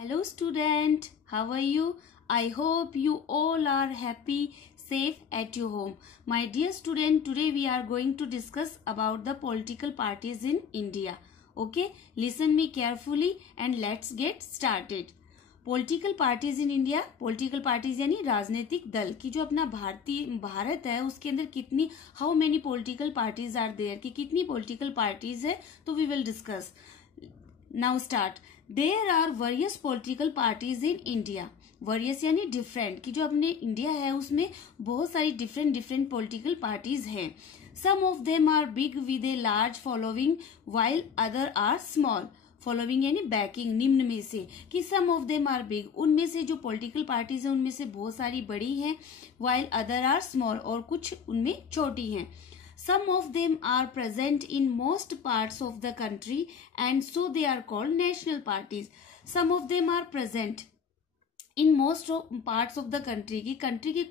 Hello student, how are you? I hope you all are happy, safe at your home. My dear student, today we are going to discuss about the political parties in India. Okay, listen me carefully and let's get started. Political parties in India, political parties यानी राजनीतिक दल की जो अपना भारत है उसके अंदर कितनी how many political parties are there कि कितनी पॉलिटिकल पार्टीज है, तो we will discuss. Now start. There are various political parties in India. Various यानी डिफरेंट कि जो अपने इंडिया है उसमें बहुत सारी डिफरेंट पॉलिटिकल पार्टीज हैं. Some of them are big with a large following while other are small. Following यानी बैकिंग, निम्न में से कि some of them are big, उनमें से जो पॉलिटिकल पार्टीज हैं उनमें से बहुत सारी बड़ी हैं, वाइल अदर आर स्मॉल और कुछ उनमें छोटी हैं. Some of them are present in most parts of the country and so they are called national parties. Some of them are present in most parts of the country की country के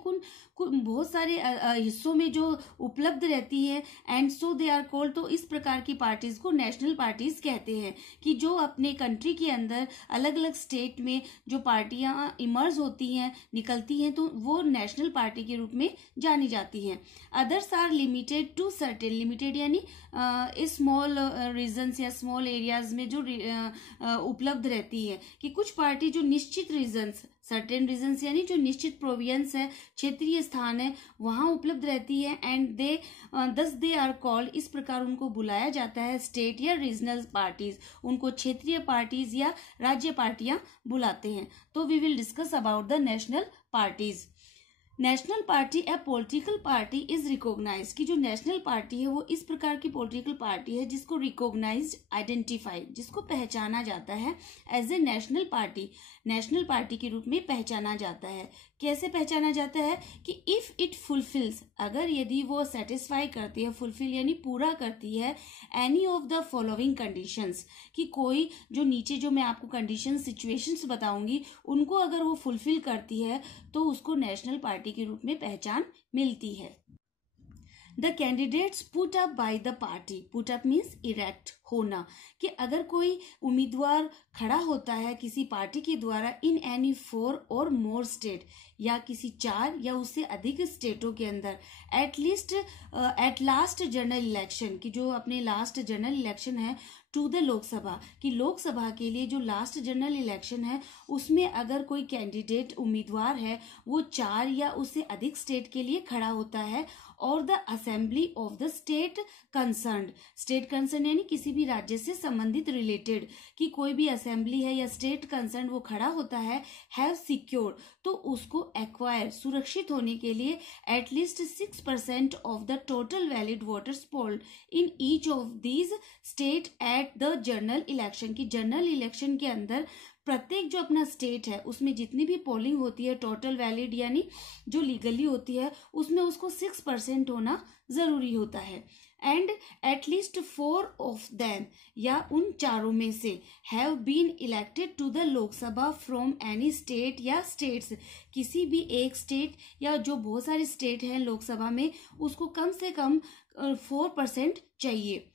बहुत सारे हिस्सों में जो उपलब्ध रहती है. And so they are called, तो इस प्रकार की पार्टीज को नेशनल पार्टीज कहते हैं कि जो अपने कंट्री के अंदर अलग अलग स्टेट में जो पार्टियां इमर्ज होती हैं, निकलती हैं, तो वो नेशनल पार्टी के रूप में जानी जाती हैं. Others are limited to certain, limited यानी स्मॉल रीजन्स या स्मॉल एरियाज में जो उपलब्ध रहती है कि कुछ पार्टी जो निश्चित रीजन्स, सर्टेन रीजन्स यानी जो निश्चित प्रोविंस है, क्षेत्रीय स्थान है, वहां उपलब्ध रहती है. एंड दे आर कॉल्ड, इस प्रकार उनको बुलाया जाता है स्टेट या रीजनल पार्टीज. उनको क्षेत्रीय पार्टीज या राज्य पार्टियां बुलाते हैं. तो we will discuss about the national parties. National party a political party is recognise कि जो नेशनल पार्टी है वो इस प्रकार की पॉलिटिकल पार्टी है जिसको रिकॉग्नाइज्ड, आइडेंटिफाइड, जिसको पहचाना जाता है as a national party, national party के रूप में पहचाना जाता है. कैसे पहचाना जाता है कि इफ इट फुलफिल्स, अगर यदि वो सेटिस्फाई करती है, फुलफिल यानी पूरा करती है, any of the following conditions, कि कोई जो नीचे जो मैं आपको कंडीशन सिचुएशंस बताऊंगी उनको अगर वो फुलफिल करती है तो उसको नेशनल पार्टी के रूप में पहचान मिलती है. The candidates put up by the party, put up means erect, होना, कि अगर कोई उम्मीदवार खड़ा होता है किसी पार्टी के द्वारा इन एनी 4 और मोर स्टेट, या किसी 4 या उससे अधिक स्टेटों के अंदर, एट लास्ट जनरल इलेक्शन, कि जो अपने लास्ट जनरल इलेक्शन है, टू द लोकसभा, कि लोकसभा के लिए जो लास्ट जनरल इलेक्शन है उसमें अगर कोई कैंडिडेट उम्मीदवार है वो 4 या उससे अधिक स्टेट के लिए खड़ा होता है, और the assembly of the state concerned, state concern यानी किसी भी राज्य से संबंधित, रिलेटेड, कि कोई भी असेंबली है या स्टेट कंसर्न वो खड़ा होता है, हैव सिक्योर, तो उसको एक्वायर, सुरक्षित होने के लिए at least 6% of the total valid voters polled in each of these state at the general election, की जनरल इलेक्शन के अंदर प्रत्येक जो अपना स्टेट है उसमें जितनी भी पोलिंग होती है, टोटल वैलिड यानी जो लीगली होती है, उसमें उसको 6% होना जरूरी होता है. एंड एटलीस्ट 4 ऑफ देम, या उन चारों में से, have been elected to the Lok Sabha from any state या स्टेट्स, किसी भी एक स्टेट या जो बहुत सारे स्टेट हैं लोकसभा में, उसको कम से कम 4% चाहिए.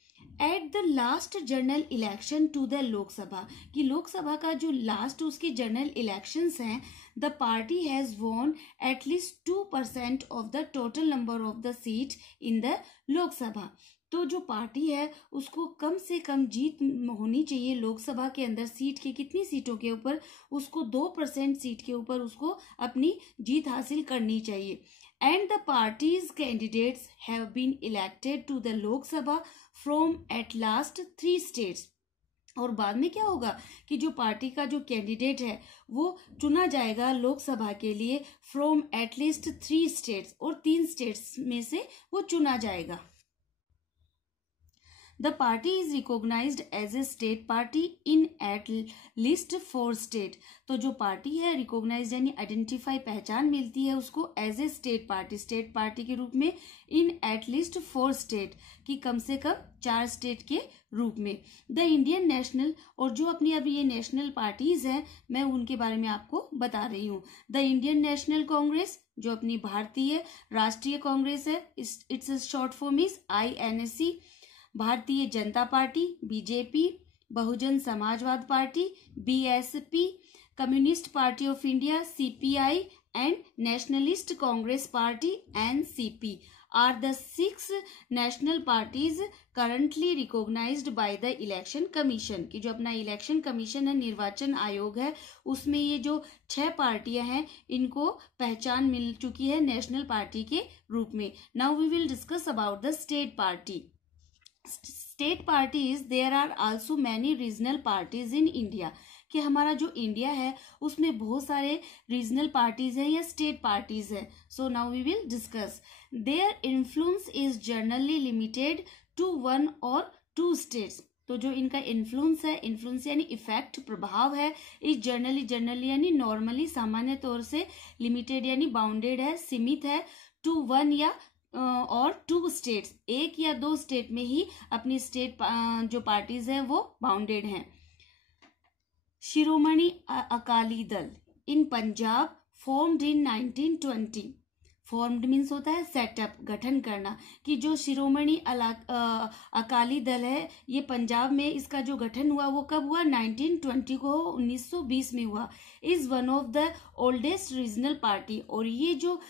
At the last general election to the Lok Sabha, कि लोकसभा का जो लास्ट उसके जनरल इलेक्शंस हैं, the party has won at least 2% of the total number of the seat in the Lok Sabha, तो जो पार्टी है उसको कम से कम जीत होनी चाहिए लोकसभा के अंदर. सीट के कितनी सीटों के ऊपर, उसको 2% सीट के ऊपर उसको अपनी जीत हासिल करनी चाहिए. And the parties candidates have been elected to the Lok Sabha from at last 3 states, और बाद में क्या होगा कि जो पार्टी का जो कैंडिडेट है वो चुना जाएगा लोकसभा के लिए फ्रॉम एटलीस्ट 3 स्टेट्स, और 3 स्टेट्स में से वो चुना जाएगा. The party is recognized as a state party in at least 4 state. तो जो पार्टी है रिकॉग्नाइज यानी आइडेंटिफाई, पहचान मिलती है उसको as a state party, state party के रूप में इन एट लीस्ट 4 स्टेट, की कम से कम 4 स्टेट के रूप में. द इंडियन नेशनल, और जो अपनी अभी ये नेशनल पार्टीज हैं मैं उनके बारे में आपको बता रही हूँ. द इंडियन नेशनल कांग्रेस, जो अपनी भारतीय राष्ट्रीय कांग्रेस है, it's short form is INSC. Bharatiya Janata party BJP, बहुजन समाजवाद party BSP, Communist Party of India CPI and Nationalist Congress Party NCP are the 6 national parties currently recognized by the Election Commission। कि जो अपना election commission है, निर्वाचन आयोग है, उसमें ये जो 6 पार्टियां हैं इनको पहचान मिल चुकी है नेशनल पार्टी के रूप में। Now we will discuss about the state party. State parties, there are also many regional parties in India. कि हमारा जो इंडिया है उसमें बहुत सारे रीजनल पार्टीज हैं या स्टेट पार्टीज हैं। So now we will discuss. Their influence is generally limited to 1 or 2 states. तो जो इनका इन्फ्लुएंस है, इन्फ्लुएंस यानी इफेक्ट, प्रभाव है, इस जनरली यानी नॉर्मली, सामान्य तौर से, लिमिटेड यानी बाउंडेड है, सीमित है, टू 1 या और 2 स्टेट्स, 1 या 2 स्टेट में ही अपनी स्टेट जो पार्टीज है वो बाउंडेड हैं। Shiromani Akali Dal in Punjab formed in 1920। Formed means होता है सेटअप, गठन करना। कि जो शिरोमणि अकाली दल है ये पंजाब में, इसका जो गठन हुआ वो कब हुआ? 1920 को, 1920 में हुआ। Is one of the oldest regional party. और ये जो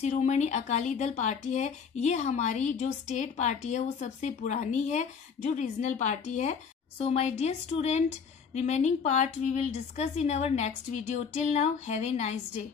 शिरोमणि अकाली दल पार्टी है ये हमारी जो स्टेट पार्टी है वो सबसे पुरानी है जो रीजनल पार्टी है। So my dear student, remaining part we will discuss in our next video. Till now, have a nice day.